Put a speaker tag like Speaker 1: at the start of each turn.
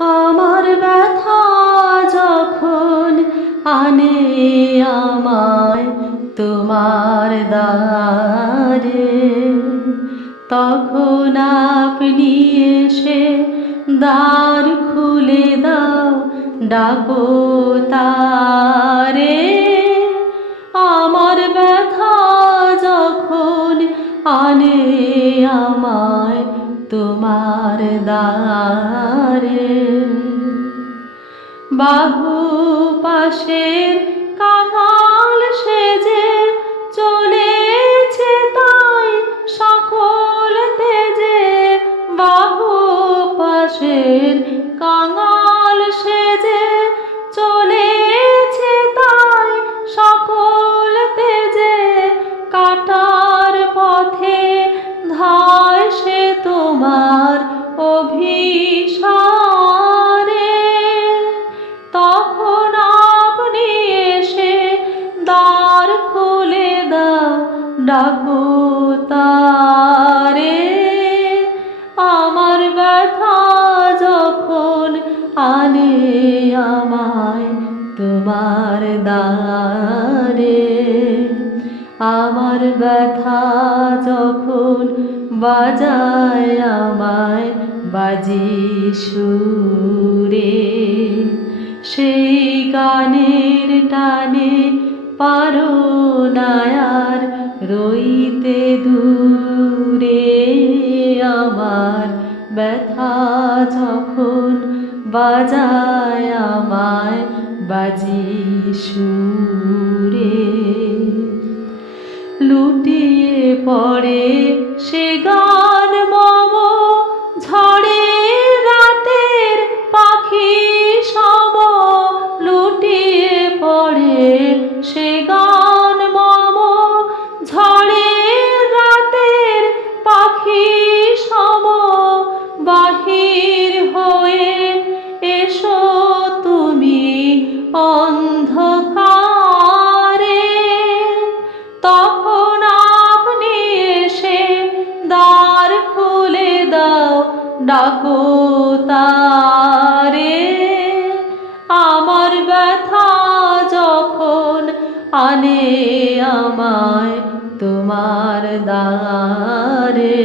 Speaker 1: আমার ব্যথা যখন আনে আমায় তোমার দ্বারে, তখন আপনি এসে দ্বার খুলে দাও, ডাকো তারে। আমার ব্যথা যখন আনে আমায় তোমার দারে বাহু পাশের কাঙাল সেজে চলেছে তাই সকল তেজে। বাহু পাশের তোমার অভিসারে, তখন আপনি এসে দ্বার খুলে দাও ডাকো তারে আমার ব্যথা যখন আনে আমায় তোমার দ্বারে, আমার ব্যথা যখন বাজায় আমায় বাজি সুরে। সেই গানের টানে পারো নায়ার রইতে দূরে আমার ব্যথা যখন বাজায় আমায় বাজি সুরে। লুটিয়ে পড়ে সে গান মম ঝড়ে রাতের পাখি সম। লুটিয়ে পড়ে সে গান মম ঝড়ে রাতের পাখি সম। বাহির হয়ে এসো তুমি অন্ধকারে। ডাকো তারে। আমার ব্যথা যখন আনে আমায় তোমার দ্বারে।